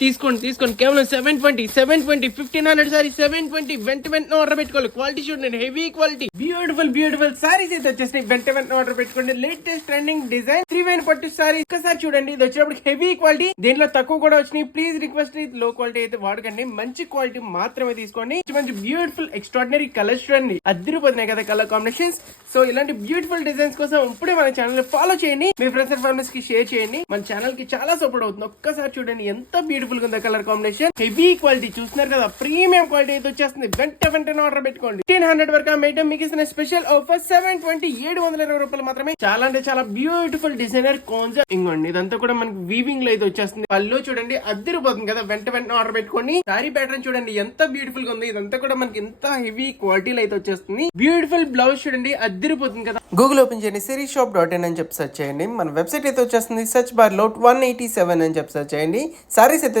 తీసుకోండి కేవలం 720 1500 సారీ 720 వెంటనే ఆర్డర్ పెట్టుకోవాలి. క్వాలిటీ చూడండి, హెవీ క్వాలిటీ, బ్యూటిఫుల్ సారీస్ అయితే వచ్చేసినాయి. వెంటనే ఆర్డర్ పెట్టుకోండి. లేటెస్ట్ ట్రెండింగ్ డిజైన్ 3 వైన్ పట్టు సారీ. ఒకసారి చూడండి, ఇది వచ్చినప్పుడు హెవీ క్వాలిటీ, దీంట్లో తక్కువ కూడా వచ్చినాయి. ప్లీజ్ రిక్వెస్ట్, లో క్వాలిటీ అయితే వాడకండి, మంచి క్వాలిటీ మాత్రమే తీసుకోండి. మంచి బ్యూటిఫుల్ ఎక్స్ట్రాడినరీ కలర్స్ చూడండి, అదిరిపోతున్నాయి కదా కలర్ కాంబినేషన్స్. సో ఇలాంటి బ్యూటిఫుల్ డిజైన్స్ కోసం ఇప్పుడే మన ఛానల్ ఫాలో చేయండి, మీ ఫ్రెండ్స్ అండ్ ఫ్యామిలీస్ కి షేర్ చేయండి. మన ఛానల్ కి చాలా సపోర్ట్ అవుతుంది. ఒక్కసారి చూడండి ఎంత బ్యూటిఫుల్ గా ఉందో కలర్ కాంబినేషన్, హెవీ క్వాలిటీ చూస్తున్నారు కదా, ప్రీమియం క్వాలిటీ అయితే వచ్చేస్తుంది. వెంటనే ఆర్డర్ పెట్టుకోండి. 1500 వరకు మేడం మీకు ఇస్తున్న స్పెషల్ ఆఫర్ 720 720 రూపాయలు మాత్రమే. చాలా అంటే చాలా బ్యూటిఫుల్ డిజైనర్ కాన్సెప్ట్. ఇంకోండి ఇదంతా కూడా మనకి వీవింగ్ లో అయితే వచ్చేస్తుంది. పళ్ళు చూడండి అదిరిపోతుంది కదా, వెంటనే ఆర్డర్ పెట్టుకోండి. సారీ ప్యాటర్న్ చూడండి ఎంత బ్యూటిఫుల్ గా ఉంది. ఇదంతా కూడా మనకి ఎంత హెవీ క్వాలిటీలో అయితే వచ్చేస్తుంది. బ్యూటిఫుల్ బ్లౌజ్ చూడండి అదిరిపోతుంది కదా. గూగుల్ ఓపెన్ చేయండి, sirisshop.in అని చెప్పి సెర్చ్ చేయండి. మన వెబ్సైట్ అయితే వచ్చేస్తుంది. సెర్చ్ బార్ లో 187 అని చెప్పి సెర్చ్ చేయండి. సారీస్ అయితే